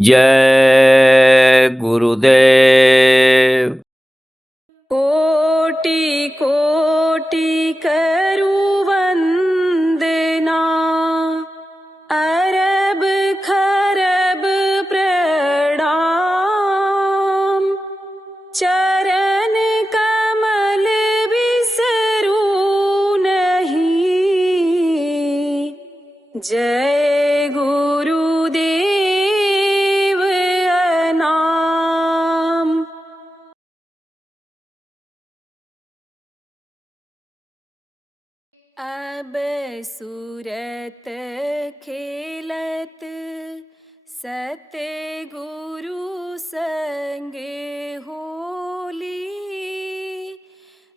जय गुरुदेव। कोटि कोटि करू वंदना, अरब खरब प्रणाम। चरण कमल बिसरू नहीं, जय गुरुदेव नाम। अब सूरत खेलत सतगुरु संग होली,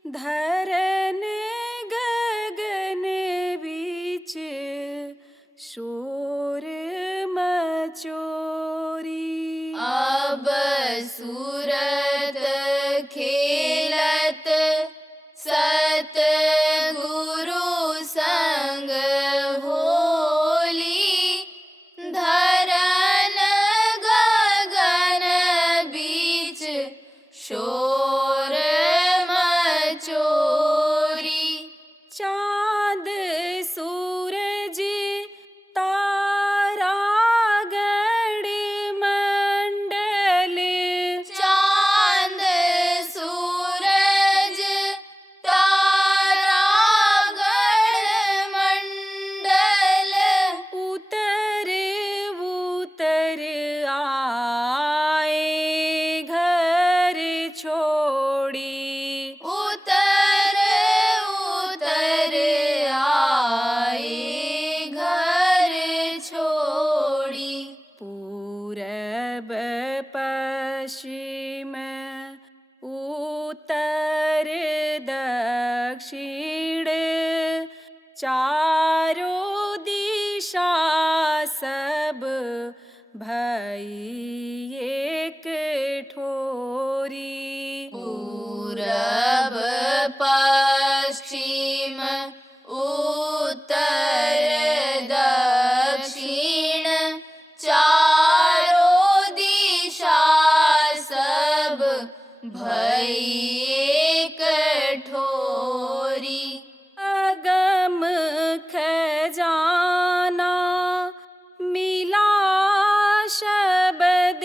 धरन गगन बीच शोर मचोरी। अब सूरत खेलत सतगुरु संग होली, धरन गगन बीच शोर मचोरी। चाँद सूरज तारा गण मंडल, चाँद सूरज तारा गण मंडल, उतर उतर आए घर छोड़ी। उतर उतर आए घर छोड़ी। पूरब पश्चिम उत्तर दक्षिण, चारों दिशा सब भई एक ठोरी। पूरब पश्चिम उत्तर दक्षिण, चारों दिशा सब भई एक ठोरी। अगम खजाना मिला शब्द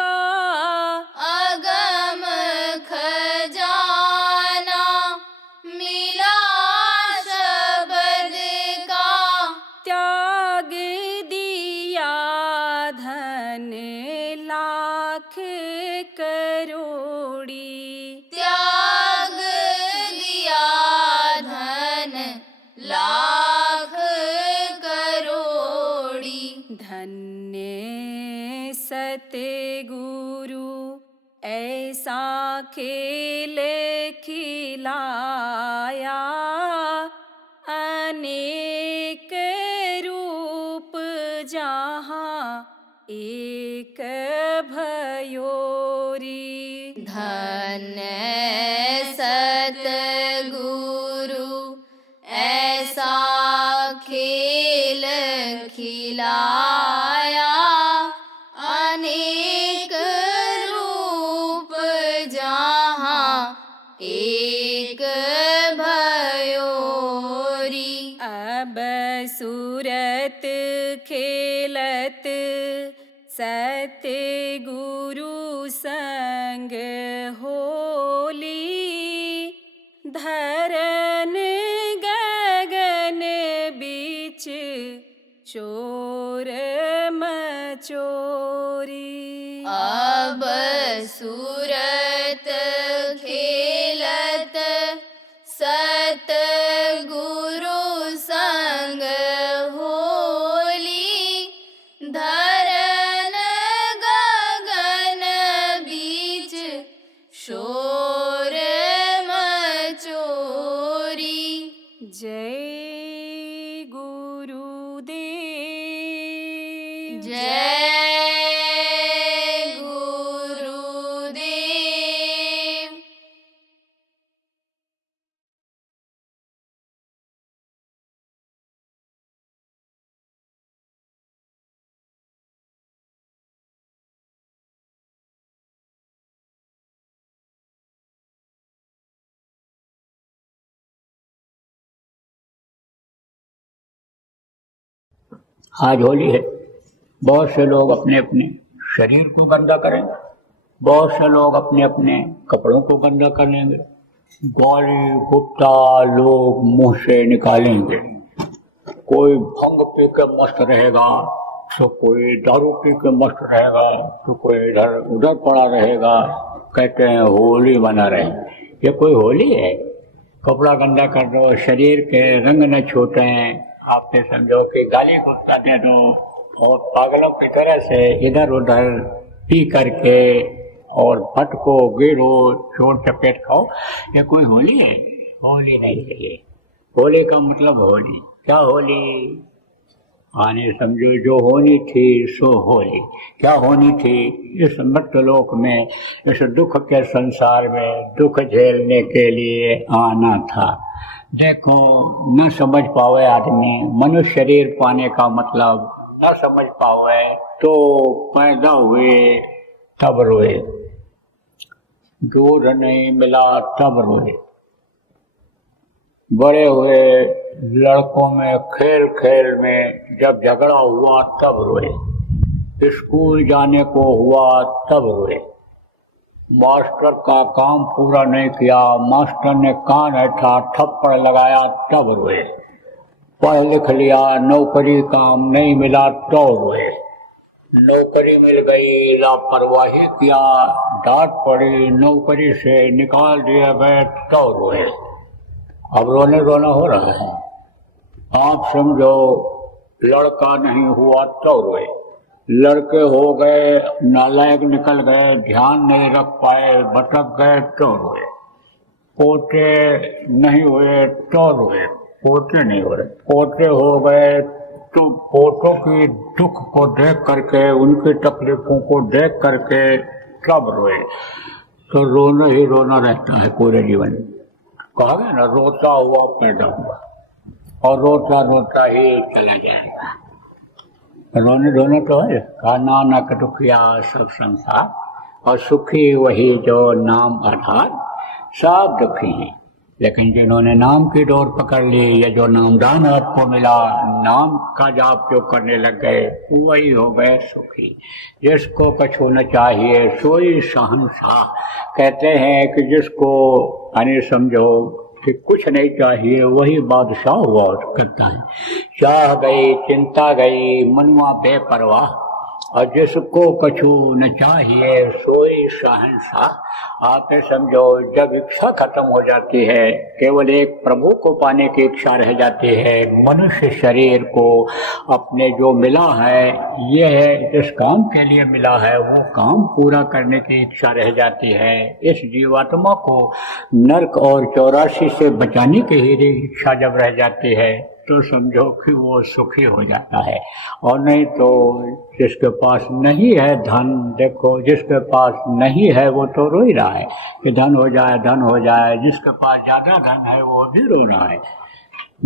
का, अगम खजाना मिला शब्द का, त्याग दिया धन लाख करोड़ी। त्याग दिया धन लाख करोड़ी। धन्य सतगुरु ऐसा खेल खिलाया, अनेक रूप जहाँ एक भयोरी। धन्य सतगुरु ऐसा खेल खिलाया, अनेक रूप जहाँ एक भयोरी। अब सूरत खेलत सतगुरु संग होली, धरन गगन बीच शोर मचोरी। अब सूरत खेलत सतगुरु संग होली, धरन गगन बीच शोर मचोरी। जय गुरुदेव। जय आज होली है, बहुत से लोग अपने अपने शरीर को गंदा करेंगे, बहुत से लोग अपने अपने कपड़ों को गंदा कर लेंगे, गाली गुप्ता लोग मुंह से निकालेंगे। कोई भंग पी के मस्त रहेगा तो कोई दारू पी के मस्त रहेगा तो कोई इधर उधर पड़ा रहेगा। कहते हैं होली मना रहे हैं। ये कोई होली है? कपड़ा गंदा कर दो, शरीर के रंग न छूटे, आपने समझो कि गाली गुप्ता दे दो और पागलों की तरह से इधर उधर पी करके और भटको गिरो चोट चपेट खाओ। ये कोई होली है? होली नहीं है ये। होली का मतलब होली क्या? होली आने समझो जो होनी थी सो होली। क्या होनी थी? इस मर्त्यलोक में, इस दुख के संसार में दुख झेलने के लिए आना था। देखो, न समझ पावे आदमी मनुष्य शरीर पाने का मतलब, न समझ पावे तो पैदा हुए तब रोए, दूध नहीं मिला तब रोए, बड़े हुए लड़कों में खेल खेल में जब झगड़ा हुआ तब रोए, स्कूल जाने को हुआ तब रोए, मास्टर का काम पूरा नहीं किया, मास्टर ने कान ऐठा थप्पड़ लगाया तब रोए, पढ़ लिख लिया नौकरी काम नहीं मिला तो रोए, नौकरी मिल गई लापरवाही किया डांट पड़ी नौकरी से निकाल दिया गए तो रोए। अब रोने रोना हो रहा है। आप समझो लड़का नहीं हुआ तो रोए, लड़के हो गए नालायक निकल गए, ध्यान नहीं रख पाए, भटक गए तो रोए, पोते नहीं हुए तो रोए, पोते नहीं हो रहे, पोते हो गए तो पोतों की दुख को देख करके, उनकी तकलीफों को देख करके कब रोए। तो रोना ही रोना रहता है पूरे जीवन में। कहा गया ना, रोता हुआ पैदा हुआ और रोता रोता ही चला जाएगा। रोने रोने तो है, कहा नानक दुखिया सब संसार, और सुखी वही जो नाम आधार। सब दुखी हैं, लेकिन जिन्होंने नाम की डोर पकड़ ली, या जो नामदान आपको मिला, नाम का जाप जो करने लग गए, वही हो गए सुखी। जिसको कछु न चाहिए सोई शहंशाह। कहते हैं कि जिसको यानी समझो कि कुछ नहीं चाहिए वही बादशाह हुआ करता है। चाह गई चिंता गई मनुआ बेपरवाह, और जिसको कछु न चाहिए सोई शहंशाह। आप समझो जब इच्छा खत्म हो जाती है, केवल एक प्रभु को पाने की इच्छा रह जाती है, मनुष्य शरीर को अपने जो मिला है, ये है जिस काम के लिए मिला है वो काम पूरा करने की इच्छा रह जाती है। इस जीवात्मा को नरक और 84 से बचाने की ही इच्छा जब रह जाती है तो समझो कि वो सुखी हो जाता है। और नहीं तो जिसके पास नहीं है धन, देखो जिसके पास नहीं है वो तो रो ही रहा है कि धन हो जाए धन हो जाए। जिसके पास ज्यादा धन है वो भी रो रहा है।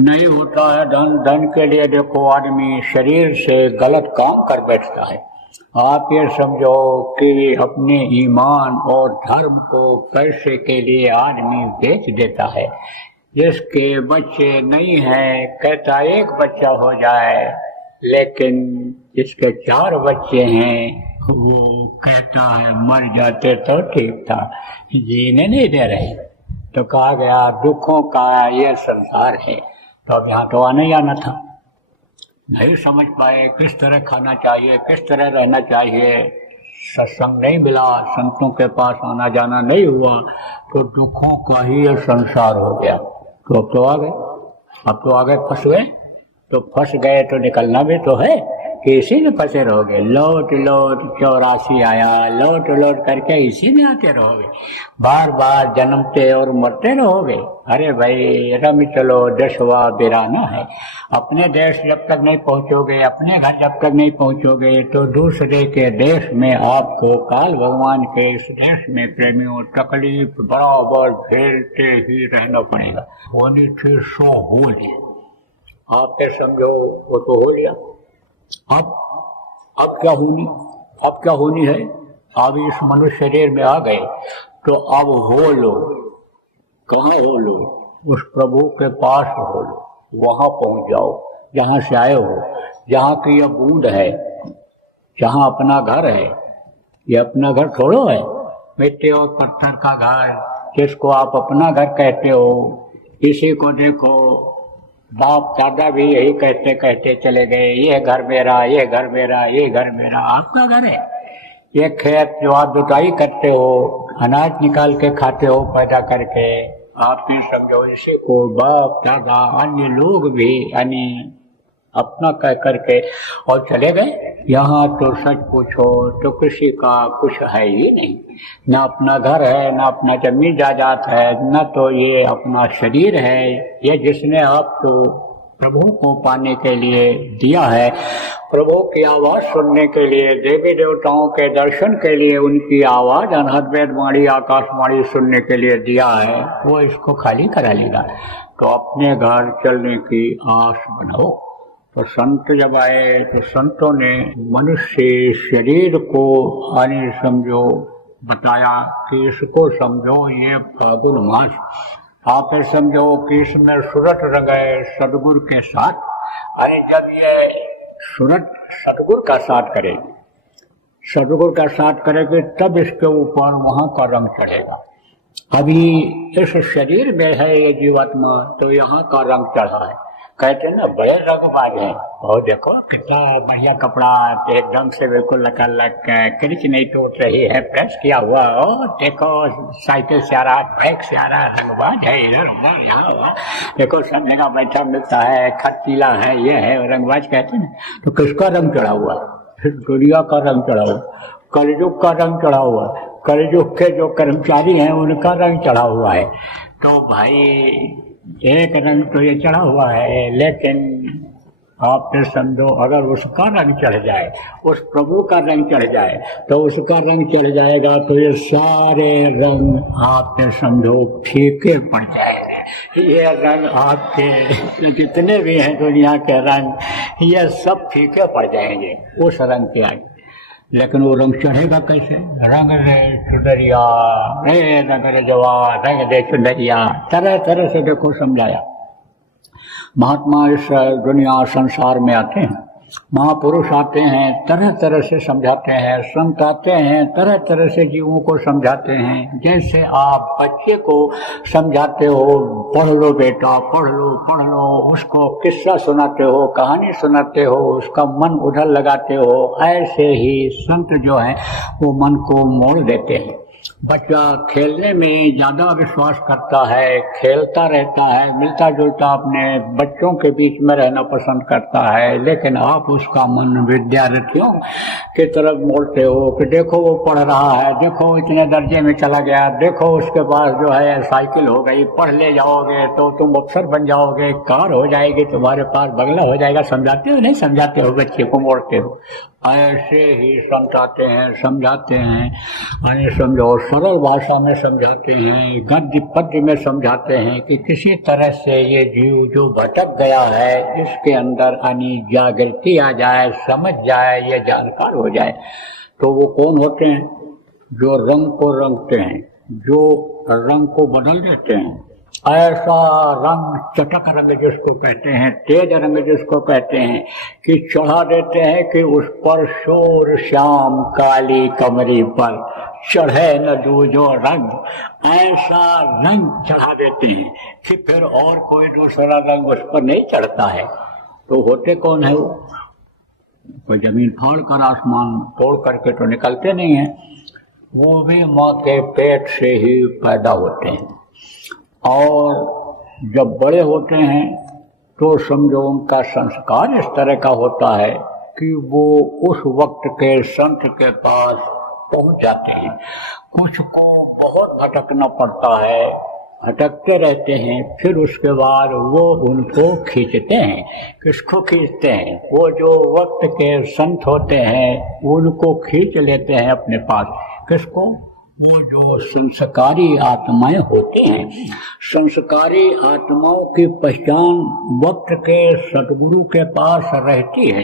नहीं होता है धन, धन के लिए देखो आदमी शरीर से गलत काम कर बैठता है। आप ये समझो कि अपने ईमान और धर्म को पैसे के लिए आदमी बेच देता है। जिसके बच्चे नहीं हैं कहता एक बच्चा हो जाए, लेकिन जिसके 4 बच्चे हैं वो कहता है मर जाते तो ठीक था, जीने नहीं दे रहे। तो कहा गया दुखों का ये संसार है। तो अब यहाँ तो आना ही आना था, नहीं समझ पाए किस तरह खाना चाहिए, किस तरह रहना चाहिए। सत्संग नहीं मिला, संतों के पास आना जाना नहीं हुआ, तो दुखों का ही ये संसार हो गया। तो अब तो आ गए, अब तो आ गए, फंस गए। तो फंस गए तो निकलना भी तो है कि इसी में फंसे रहोगे। लौट लौट 84 आया, लौट लौट करके इसी में आते रहोगे, बार बार जन्मते और मरते रहोगे। अरे भाई रम चलो दसवा बिराना है। अपने देश जब तक नहीं पहुंचोगे, अपने घर जब तक नहीं पहुंचोगे, तो दूसरे के देश में आपको काल भगवान के इस देश में प्रेमियों तकलीफ बराबर झेलते ही रहना पड़ेगा। होनी थी सो हो ली, आपके समझो वो तो हो लिया। अब क्या होनी, अब क्या होनी है। अब इस मनुष्य शरीर में आ गए तो अब हो लो। कहाँ हो लो? उस प्रभु के पास हो लो, वहां पहुंच जाओ जहाँ से आए हो, जहाँ की यह बूंद है, जहाँ अपना घर है, ये अपना घर थोड़ो है, मिट्टी और पत्थर का घर जिसको आप अपना घर कहते हो। इसी को देखो बाप दादा भी यही कहते कहते चले गए, ये घर मेरा, ये घर मेरा, ये घर मेरा। आपका घर है, ये खेत जो आप जुताई करते हो, अनाज निकाल के खाते हो पैदा करके, आप भी समझो इसी को बाप दादा अन्य लोग भी यानी अपना कह करके और चले गए। यहाँ तो सच पूछो तो किसी का कुछ है ही नहीं, न अपना घर है, न अपना जमीन जायदाद है, न तो ये अपना शरीर है। ये जिसने आपको प्रभु को पाने के लिए दिया है, प्रभु की आवाज सुनने के लिए, देवी देवताओं के दर्शन के लिए उनकी आवाज अनहद वेदवाणी आकाशवाणी सुनने के लिए दिया है, वो इसको खाली करा लेगा। तो अपने घर चलने की आस बनाओ। तो संत जब आए तो संतों ने मनुष्य शरीर को आने समझो बताया कि इसको समझो ये फागुन मास, आप समझो कि इसमें सूरत रंग है सदगुरु के साथ। अरे जब ये सूरत सदगुरु का साथ करेगी, सदगुरु का साथ करेगी तब इसके ऊपर वहां का रंग चढ़ेगा। अभी इस शरीर में है ये जीवात्मा तो यहाँ का रंग चढ़ा है। कहते हैं ना बड़े रंगबाज हैं, और देखो कितना बढ़िया कपड़ा एकदम से बिल्कुल लक क्रिच नहीं टूट रही है, प्रेस किया हुआ। और देखो साइकिल से आ रहा, बाइक से आ रहा, रंगबाज है, इधर उधर यहाँ देखो संडे का बैठा मिलता है, खत पीला है, ये है रंगबाज कहते हैं। तो किसका रंग चढ़ा हुआ? दुनिया का रंग चढ़ा हुआ, कलयुग का रंग चढ़ा हुआ, कलयुग के जो कर्मचारी हैं उनका रंग चढ़ा हुआ है। तो भाई एक रंग तो ये चढ़ा हुआ है, लेकिन आप फिर समझो अगर उसका रंग चढ़ जाए, उस प्रभु का रंग चढ़ जाए, तो उसका रंग चढ़ जाएगा तो ये सारे रंग आप फिर समझो फीके पड़ जाएंगे। ये रंग आपके जितने भी हैं दुनिया के रंग, ये सब फीके पड़ जाएंगे उस रंग के आगे। लेकिन वो रंग चढ़ेगा कैसे? रंग दे चुनरिया, रंग दे जवान, रंग दे चुनरिया, तरह तरह से देखो समझाया। महात्मा इस दुनिया संसार में आते हैं, महापुरुष आते हैं, तरह तरह से समझाते हैं, संत आते हैं, तरह तरह से जीवों को समझाते हैं। जैसे आप बच्चे को समझाते हो, पढ़ लो बेटा, पढ़ लो, उसको किस्सा सुनाते हो, कहानी सुनाते हो, उसका मन उधर लगाते हो, ऐसे ही संत जो है वो मन को मोड़ देते हैं। बच्चा खेलने में ज्यादा विश्वास करता है, खेलता रहता है, मिलता जुलता अपने बच्चों के बीच में रहना पसंद करता है, लेकिन आप उसका मन विद्यार्थियों की तरफ मोड़ते हो कि देखो वो पढ़ रहा है, देखो इतने दर्जे में चला गया, देखो उसके पास जो है साइकिल हो गई, पढ़ ले जाओगे तो तुम अफसर बन जाओगे, कार हो जाएगी, तुम्हारे पास बंगला हो जाएगा। समझाते हो नहीं समझाते हो? बच्चे को मोड़ते हो। ऐसे ही समझाते हैं, समझाते हैं, यानी समझो सरल भाषा में समझाते हैं, गद्य पद्य में समझाते हैं कि किसी तरह से ये जीव जो भटक गया है इसके अंदर यानी जागृति आ जाए, समझ जाए, ये जानकार हो जाए। तो वो कौन होते हैं? जो रंग को रंगते हैं, जो रंग को बदल देते हैं। ऐसा रंग, चटक रंग जिसको कहते हैं, तेज रंग जिसको कहते हैं, कि चढ़ा देते हैं कि उस पर शोर श्याम काली कमरी पर चढ़े न दूजो रंग। ऐसा रंग चढ़ा देते हैं कि फिर और कोई दूसरा रंग उस पर नहीं चढ़ता है। तो होते कौन है वो? कोई जमीन फाड़ कर आसमान तोड़ करके तो निकलते नहीं है, वो भी माँ के पेट से ही पैदा होते हैं। और जब बड़े होते हैं तो समझो उनका संस्कार इस तरह का होता है कि वो उस वक्त के संत के पास पहुंच जाते हैं। कुछ को बहुत भटकना पड़ता है, भटकते रहते हैं, फिर उसके बाद वो उनको खींचते हैं। किसको खींचते हैं? वो जो वक्त के संत होते हैं उनको खींच लेते हैं अपने पास। किसको? वो जो संस्कारी आत्माएं होती हैं। संस्कारी आत्माओं की पहचान वक्त के सतगुरु के पास रहती है।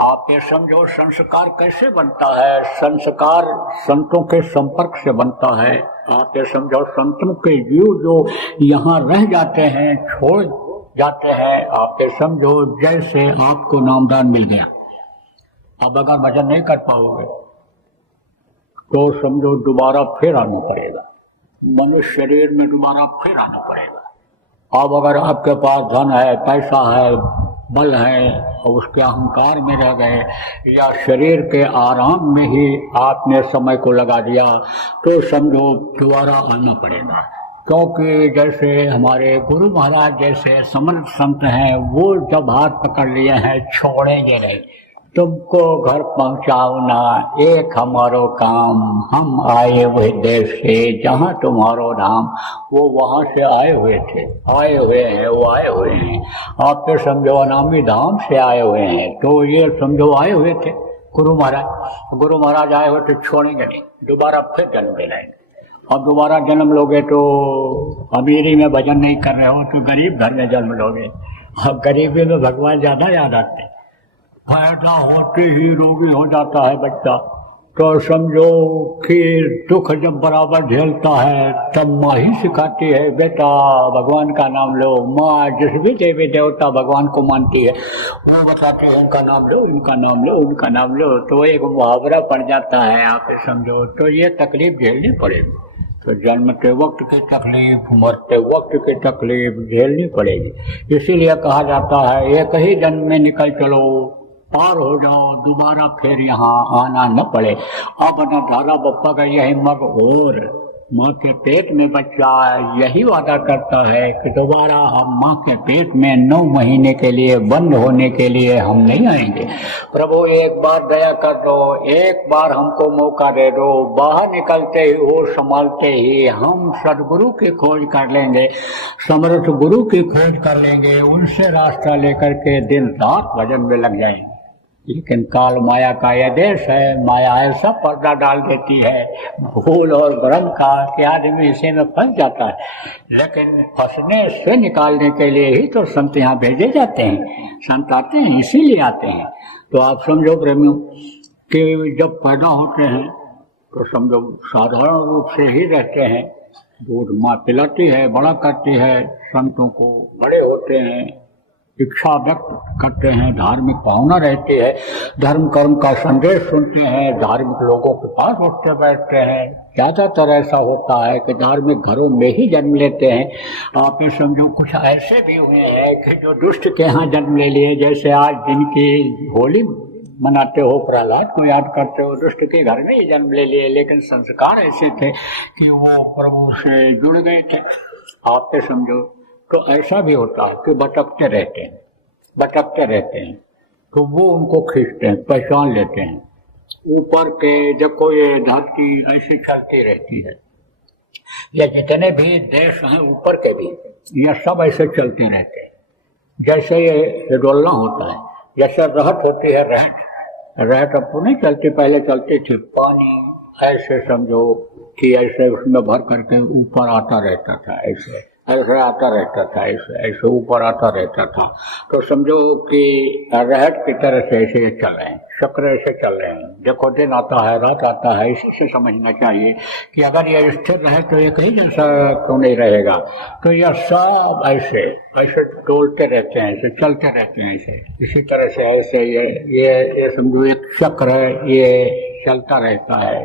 आप ये समझो संस्कार कैसे बनता है? संस्कार संतों के संपर्क से बनता है। आप ये समझो संतों के जीव जो यहाँ रह जाते हैं, छोड़ जाते हैं। आप ये समझो जैसे आपको नामदान मिल गया, अब अगर भजन नहीं कर पाओगे तो समझो दोबारा फिर आना पड़ेगा, मनुष्य शरीर में दोबारा फिर आना पड़ेगा। अब अगर आपके पास धन है, पैसा है, बल है और उसके अहंकार में रह गए या शरीर के आराम में ही आपने समय को लगा दिया तो समझो दोबारा आना पड़ेगा। क्योंकि जैसे हमारे गुरु महाराज जैसे समर्थ संत हैं, वो जब हाथ पकड़ लिए हैं छोड़ेंगे नहीं। तुमको घर पहुँचाओ ना एक हमारो काम, हम आए हुए देश से जहाँ तुम्हारो नाम। वो वहाँ से आए हुए थे, आए हुए हैं, वो आए हुए हैं। आप तो समझो अनामी धाम से आए हुए हैं, तो ये समझो आए हुए थे गुरु महाराज। गुरु महाराज आए हुए तो छोड़ेंगे नहीं, दोबारा फिर जन्म ले लेंगे। और दोबारा जन्म लोगे तो अमीरी में भजन नहीं कर रहे हो तो गरीब घर में जन्म लोगे, और गरीबी में भगवान ज़्यादा याद आते हैं। फायदा होते ही रोगी हो जाता है बच्चा, तो समझो कि दुख जब बराबर झेलता है तब माँ ही सिखाती है, बेटा भगवान का नाम लो। माँ जिस भी देवी देवता भगवान को मानती है वो बताती है इनका नाम लो, इनका नाम लो, उनका नाम लो। तो एक मुहावरा पड़ जाता है, आप समझो। तो ये तकलीफ झेलनी पड़ेगी। तो जन्मते वक्त की तकलीफ, मरते वक्त की तकलीफ झेलनी पड़ेगी। इसीलिए कहा जाता है एक ही जन्म में निकल चलो, पार हो जाओ, दोबारा फिर यहाँ आना न पड़े। अब न दादा बप्पा का यही मग और माँ के पेट में बच्चा यही वादा करता है कि दोबारा हम माँ के पेट में 9 महीने के लिए बंद होने के लिए हम नहीं आएंगे। प्रभु एक बार दया कर दो, एक बार हमको मौका दे दो। बाहर निकलते ही होश संभालते ही हम सदगुरु की खोज कर लेंगे, समर्थ गुरु की खोज कर लेंगे, उनसे रास्ता लेकर के दिन रात भजन में लग जाएंगे। लेकिन काल माया का यह देश है, माया ऐसा पर्दा डाल देती है भूल और भ्रम का कि आदमी इसी में फंस जाता है। लेकिन फंसने से निकालने के लिए ही तो संत यहाँ भेजे जाते हैं, संत आते हैं इसीलिए आते हैं। तो आप समझो प्रेमियों कि जब पैदा होते हैं तो समझो साधारण रूप से ही रहते हैं, दूध माँ पिलाती है, बड़ा करती है, संतों को बड़े होते हैं, इच्छा व्यक्त करते हैं, धार्मिक भावना रहती है, धर्म कर्म का संदेश सुनते हैं, धार्मिक लोगों के पास उठते बैठते हैं। ज़्यादातर ऐसा होता है कि धार्मिक घरों में ही जन्म लेते हैं। आप ये समझो कुछ ऐसे भी हुए हैं कि जो दुष्ट के यहाँ जन्म ले लिए, जैसे आज जिनकी होली मनाते हो, प्रहलाद को याद करते हो, दुष्ट के घर में ही जन्म ले लिए, लेकिन संस्कार ऐसे थे कि वो प्रभु से जुड़ गए थे। आप ये समझो तो ऐसा भी होता है कि भटकते रहते हैं, तो वो उनको खींचते हैं, पहचान लेते हैं। ऊपर के देखो ये धरती ऐसी चलती रहती है, या जितने भी देश हैं ऊपर के भी, ये सब ऐसे चलते रहते हैं। जैसे ये डोलना होता है, जैसे रहट होती है, रहट अब तो नहीं चलती, पहले चलती थी। पानी ऐसे समझो कि ऐसे उसमें भर करके ऊपर आता रहता था, ऐसे आता रहता था, ऐसे ऊपर आता रहता था। तो समझो कि रहट की तरह से ऐसे चल रहे हैं, चक्र ऐसे चल रहे हैं। देखो दिन आता है, रात आता है, इसी से समझना चाहिए कि अगर ये स्थिर रहे तो ये कहीं जैसा क्यों नहीं रहेगा। तो यह सब ऐसे डोलते रहते हैं, ऐसे चलते रहते हैं, ऐसे इसी तरह से ऐसे ये समझो एक चक्र है, ये चलता रहता है।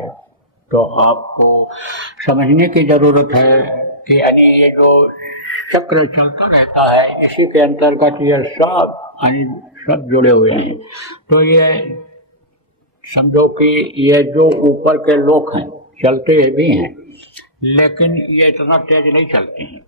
तो आपको समझने की जरूरत है कि यानी ये जो चक्र चलता रहता है, इसी के अंतर्गत ये सब जुड़े हुए हैं। तो ये समझो कि ये जो ऊपर के लोग हैं चलते भी हैं, लेकिन ये इतना तेज नहीं चलते हैं।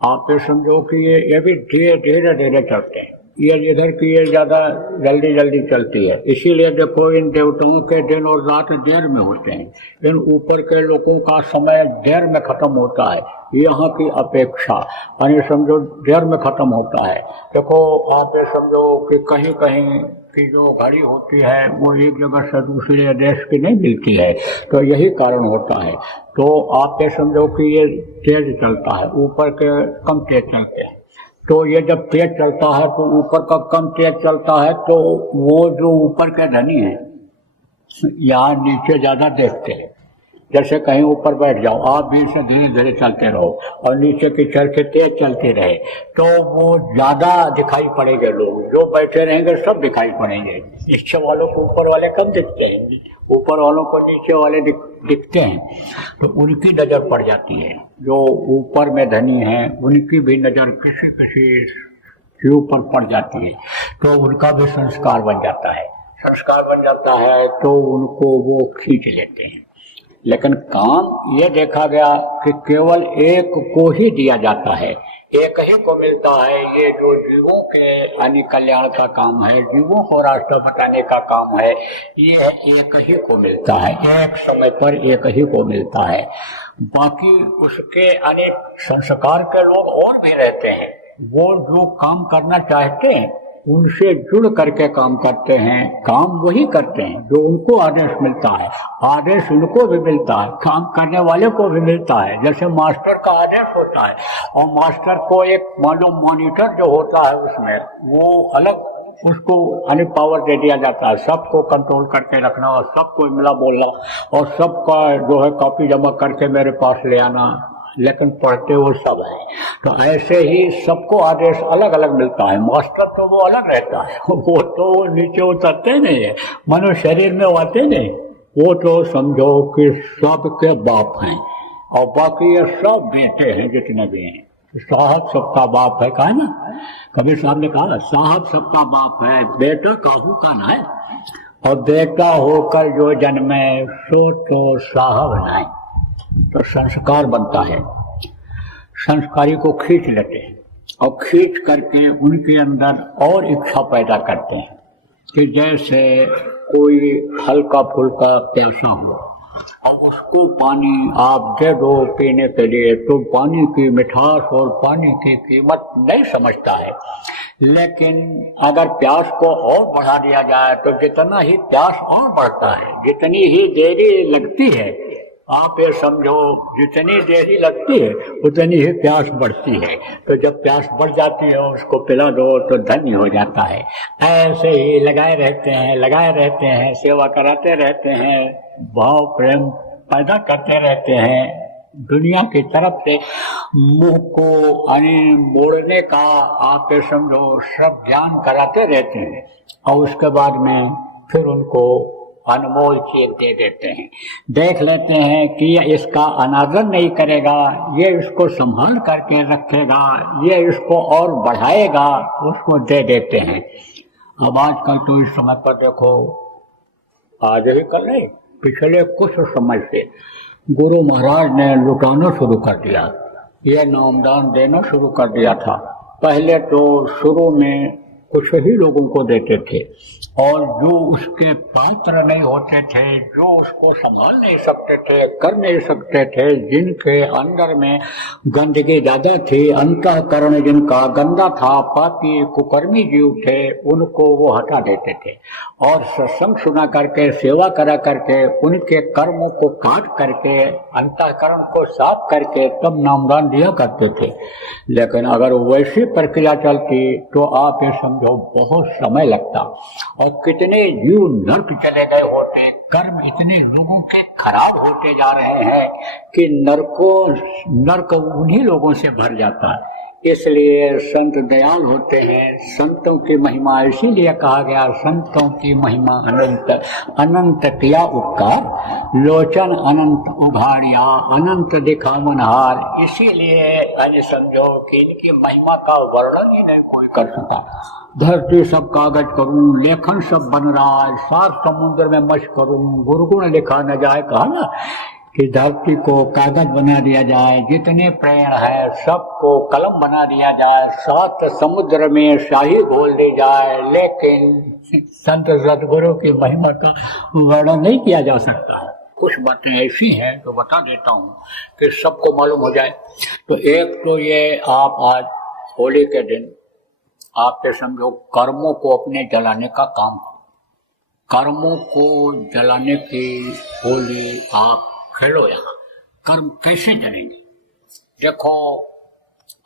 आप ये समझो कि ये भी धीरे धीरे चलते हैं। ये इधर की ये ज़्यादा जल्दी चलती है। इसीलिए देखो इन देवताओं के दिन और रात देर में होते हैं, इन ऊपर के लोगों का समय देर में ख़त्म होता है, यहाँ की अपेक्षा यानी समझो देर में ख़त्म होता है। देखो आप ये समझो कि कहीं की जो घड़ी होती है वो एक जगह से दूसरे देश की नहीं मिलती है, तो यही कारण होता है। तो आप ये समझो कि ये तेज चलता है, ऊपर के कम तेज चलते हैं। तो ये जब तेज चलता है तो ऊपर का कम तेज चलता है, तो वो जो ऊपर के धनी हैं यहाँ नीचे ज़्यादा देखते हैं, जैसे कहीं ऊपर बैठ जाओ, आप भी से धीरे धीरे चलते रहो और नीचे की चरखे तेज चलते रहे तो वो ज्यादा दिखाई पड़ेंगे। लोग जो बैठे रहेंगे सब दिखाई पड़ेंगे। नीचे वालों को ऊपर वाले कम दिखते हैं, ऊपर वालों को नीचे वाले दिखते हैं, तो उनकी नजर पड़ जाती है। जो ऊपर में धनी है उनकी भी नजर किसी किसी के ऊपर पड़ जाती है, तो उनका भी संस्कार बन जाता है। संस्कार बन जाता है तो उनको वो खींच लेते हैं। लेकिन काम ये देखा गया कि केवल एक को ही दिया जाता है, एक ही को मिलता है। ये जो जीवों के कल्याण का काम है, जीवों को रास्ता बताने का काम है, ये एक ही को मिलता है, एक समय पर एक ही को मिलता है। बाकी उसके अनेक संस्कार के लोग और भी रहते हैं, वो जो काम करना चाहते हैं उनसे जुड़ करके काम करते हैं, काम वही करते हैं जो उनको आदेश मिलता है, आदेश उनको भी मिलता है, काम करने वाले को भी मिलता है। जैसे मास्टर का आदेश होता है और मास्टर को एक मान लो मॉनिटर जो होता है उसमें वो अलग उसको अनेक पावर दे दिया जाता है, सबको कंट्रोल करके रखना और सबको मिला बोलना और सबका जो है कॉपी जमा करके मेरे पास ले आना, लेकिन पढ़ते वो सब है। तो ऐसे ही सबको आदेश अलग अलग मिलता है। मास्टर तो वो अलग रहता है, वो तो नीचे उतरते नहीं है, मनुष्य शरीर में आते नहीं। वो तो समझो कि सबके बाप हैं और बाकी ये सब बेटे हैं जितने भी हैं। साहब सबका बाप है, कहा ना, कबीर साहब ने कहा साहब सबका बाप है, बेटा काहू का ना है, और बेटा होकर जो जन्मे सो तो साहब नाय। तो संस्कार बनता है, संस्कारी को खींच लेते हैं और खींच करके उनके अंदर और इच्छा पैदा करते हैं कि जैसे कोई हल्का फुल्का प्यासा हो और उसको पानी आप दे दो पीने के लिए, तो पानी की मिठास और पानी की कीमत नहीं समझता है। लेकिन अगर प्यास को और बढ़ा दिया जाए तो जितना ही प्यास और बढ़ता है, जितनी ही देरी लगती है, आप ये समझो जितनी देरी लगती है उतनी ही प्यास बढ़ती है। तो जब प्यास बढ़ जाती है उसको पिला दो तो धन्य हो जाता है। ऐसे ही लगाए रहते हैं, सेवा कराते रहते हैं, भाव प्रेम पैदा करते रहते हैं। दुनिया की तरफ से मुंह को मोड़ने का आप ये समझो सब ध्यान कराते रहते हैं और उसके बाद में फिर उनको अनमोल चीज दे देते हैं। देख लेते हैं कि ये इसका अनादर नहीं करेगा, ये इसको संभाल करके रखेगा, ये इसको और बढ़ाएगा, उसको दे देते हैं। अब आजकल तो इस समय पर देखो, आज ही कल नहीं, पिछले कुछ समय से गुरु महाराज ने लुटाना शुरू कर दिया, ये नामदान देना शुरू कर दिया था। पहले तो शुरू में कुछ ही लोगों को देते थे और जो उसके पात्र नहीं होते थे, जो उसको संभाल नहीं सकते थे, कर नहीं सकते थे, जिनके अंदर में गंदगी ज्यादा थी, अंतःकरण जिनका गंदा था, पापी कुकर्मी जीव थे, उनको वो हटा देते थे और सत्संग सुना करके सेवा करा करके उनके कर्मों को काट करके अंतःकरण को साफ करके तब नामदान दिया करते थे। लेकिन अगर वैसी प्रक्रिया चलती तो आप ये समझो बहुत समय लगता और कितने जीव नर्क चले गए होते। कर्म इतने लोगों के खराब होते जा रहे हैं कि नर्क उन्हीं लोगों से भर जाता है। इसलिए संत दयाल होते हैं। संतों की महिमा इसीलिए कहा गया, संतों की महिमा अनंत, अनंत किया उपकार, लोचन अनंत उघाड़िया, अनंत दिखा मनहार। इसीलिए समझो कि इनकी महिमा का वर्णन ही नहीं कोई कर सका। धरती सब कागज करूं, लेखन सब बन रहा है, सात समुद्र में मश करूं, गुरुगुण लिखा न जाए। कहा ना कि धरती को कागज बना दिया जाए, जितने प्राण है सबको कलम बना दिया जाए, सात समुद्र में शाही घोल दी जाए, लेकिन संत सदगुरु की महिमा का वर्णन नहीं किया जा सकता है। कुछ बातें ऐसी हैं तो बता देता हूँ कि सबको मालूम हो जाए। तो एक तो ये, आप आज होली के दिन आप ये समझो कर्मों को अपने जलाने का काम, कर्मों को जलाने की होली आप खेलो। यहाँ कर्म कैसे जलेंगे? देखो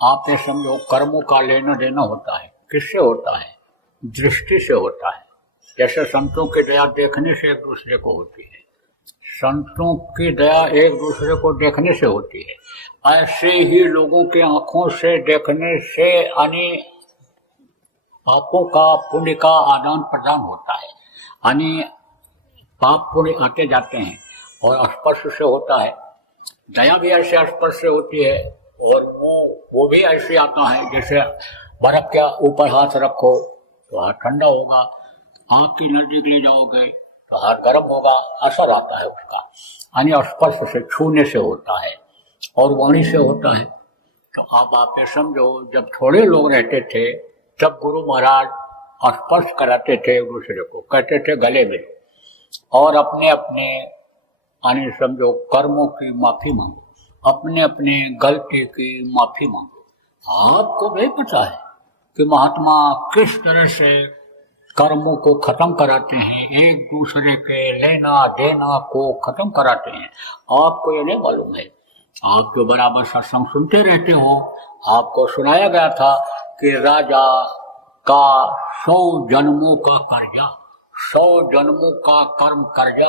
आप ये समझो कर्मों का लेना देना होता है। किससे होता है? दृष्टि से होता है। जैसे संतों की दया देखने से एक दूसरे को होती है, संतों की दया एक दूसरे को देखने से होती है। ऐसे ही लोगों की आंखों से देखने से यानी पापों का पुण्य का आदान प्रदान होता है, यानी पाप पुण्य आते जाते हैं और स्पर्श से होता है। दया भी ऐसे स्पर्श से होती है और वो भी ऐसे आता है जैसे बर्फ के ऊपर हाथ रखो तो हाथ ठंडा होगा, आग की नजदीक ले जाओगे तो हाथ गर्म होगा, असर आता है उसका, यानी स्पर्श से छूने से होता है और वाणी से होता है। तो आप ये समझो, जब थोड़े लोग रहते थे तब गुरु महाराज स्पर्श कराते थे एक दूसरे को, कहते थे गले में, और अपने अपने यानी समझो कर्मों की माफी मांगो, अपने अपने गलती की माफी मांगो। आपको भी पता है कि महात्मा किस तरह से कर्मों को खत्म कराते हैं, एक दूसरे के लेना देना को खत्म कराते हैं। आपको ये नहीं मालूम है? आप जो बराबर सत्संग सुनते रहते हो, आपको सुनाया गया था कि राजा का 100 जन्मों का कर्जा, 100 जन्मों का कर्म कर्जा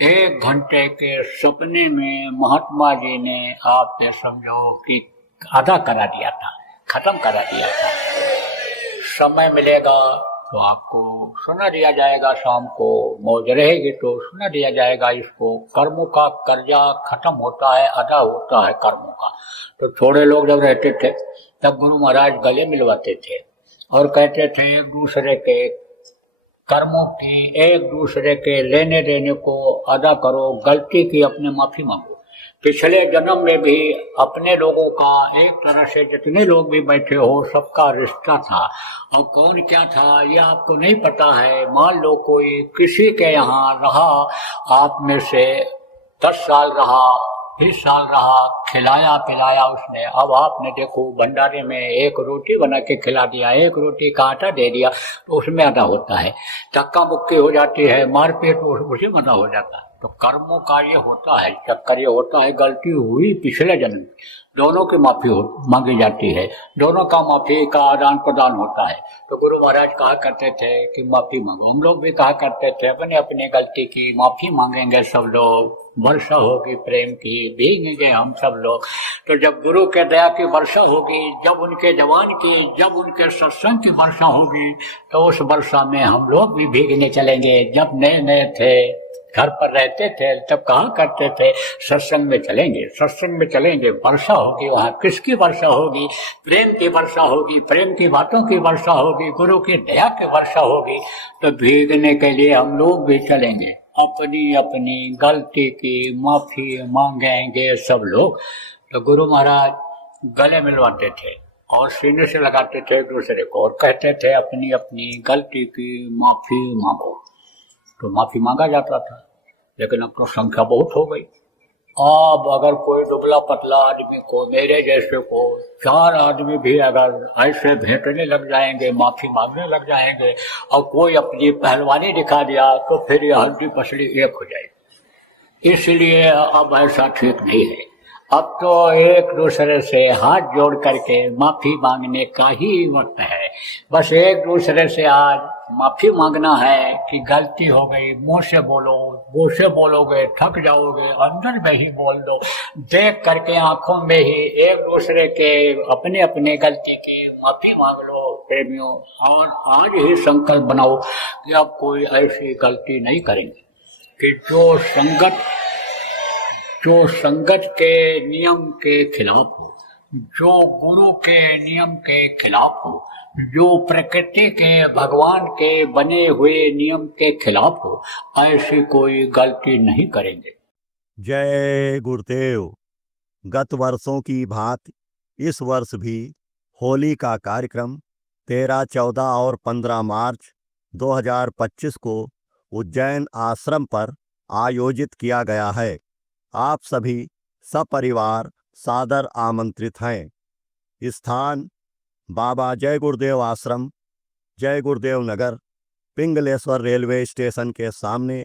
1 घंटे के सपने में महात्मा जी ने आप ये समझो कि आधा करा दिया था, खत्म करा दिया था। समय मिलेगा तो आपको सुना दिया जाएगा, शाम को मौज रहेगी तो सुना दिया जाएगा इसको। कर्मों का कर्जा खत्म होता है, अदा होता है कर्मों का। तो थोड़े लोग जब रहते थे तब गुरु महाराज गले मिलवाते थे और कहते थे एक दूसरे के कर्मों की, एक दूसरे के लेने देने को अदा करो, गलती की अपने माफी मांगो। पिछले जन्म में भी अपने लोगों का एक तरह से जितने लोग भी बैठे हो सबका रिश्ता था, और कौन क्या था ये आपको नहीं पता है। मान लो कोई किसी के यहाँ रहा, आप में से 10 साल रहा, 20 साल रहा, खिलाया पिलाया उसने, अब आपने देखो भंडारे में एक रोटी बना के खिला दिया, एक रोटी का आटा दे दिया, तो उसमें अदा होता है। धक्का मुक्की हो जाती है, मारपीट उसी में अदा हो जाता है। तो कर्मों का ये होता है, चक्कर ये होता है, गलती हुई पिछले जन्म, दोनों की माफी मांगी जाती है, दोनों का माफी का आदान प्रदान होता है। तो गुरु महाराज कहा करते थे कि माफी मांगो, हम लोग भी कहा करते थे अपने अपने गलती की माफी मांगेंगे सब लोग, वर्षा होगी प्रेम की, भीगेंगे हम सब लोग। तो जब गुरु के दया की वर्षा होगी, जब उनके जवान की, जब उनके सत्संग की वर्षा होगी, तो उस वर्षा में हम लोग भी भीगने चलेंगे। जब नए नए थे, घर पर रहते थे, तब कहा करते थे सत्संग में चलेंगे, सत्संग में चलेंगे, वर्षा होगी। वहाँ किसकी वर्षा होगी? प्रेम की वर्षा होगी, प्रेम की बातों की वर्षा होगी, गुरु की दया की वर्षा होगी। तो भीगने के लिए हम लोग भी चलेंगे, अपनी अपनी गलती की माफी मांगेंगे सब लोग। तो गुरु महाराज गले मिलवाते थे और सीने से लगाते थे एक दूसरे को और कहते थे अपनी अपनी गलती की माफी मांगो। तो माफी मांगा जाता था, लेकिन अब तो संख्या बहुत हो गई। अब अगर कोई दुबला पतला आदमी को, मेरे जैसे को 4 आदमी भी अगर ऐसे भेंटने लग जाएंगे, माफी मांगने लग जाएंगे, और कोई अपनी पहलवानी दिखा दिया, तो फिर ये हल्दी पसली एक हो जाएगी। इसलिए अब ऐसा ठीक नहीं है। अब तो एक दूसरे से हाथ जोड़ करके माफी मांगने का ही वक्त है। बस एक दूसरे से आज माफी मांगना है कि गलती हो गई, मुंह से बोलो, मुंह से बोलोगे थक जाओगे, अंदर में ही बोल दो, देख करके आंखों में ही एक दूसरे के अपने अपने गलती की माफी मांग लो प्रेमियों। और आज ही संकल्प बनाओ कि अब कोई ऐसी गलती नहीं करेंगे कि जो संगत के नियम के खिलाफ हो, जो गुरु के नियम के खिलाफ हो, जो प्रकृति के भगवान के बने हुए नियम के खिलाफ हो, ऐसी कोई गलती नहीं करेंगे। जय गुरुदेव। गत वर्षों की भांति इस वर्ष भी होली का कार्यक्रम 13, 14 और 15 मार्च 2025 को उज्जैन आश्रम पर आयोजित किया गया है। आप सभी सपरिवार सादर आमंत्रित हैं। स्थान बाबा जय गुरुदेव आश्रम, जय गुरुदेव नगर, पिंगलेश्वर रेलवे स्टेशन के सामने,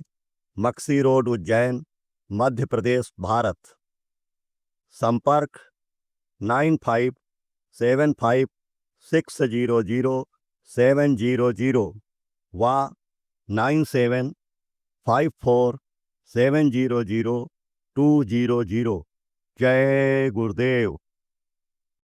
मक्सी रोड, उज्जैन, मध्य प्रदेश, भारत। संपर्क 9575600700 व 9754 700200। जय गुरुदेव।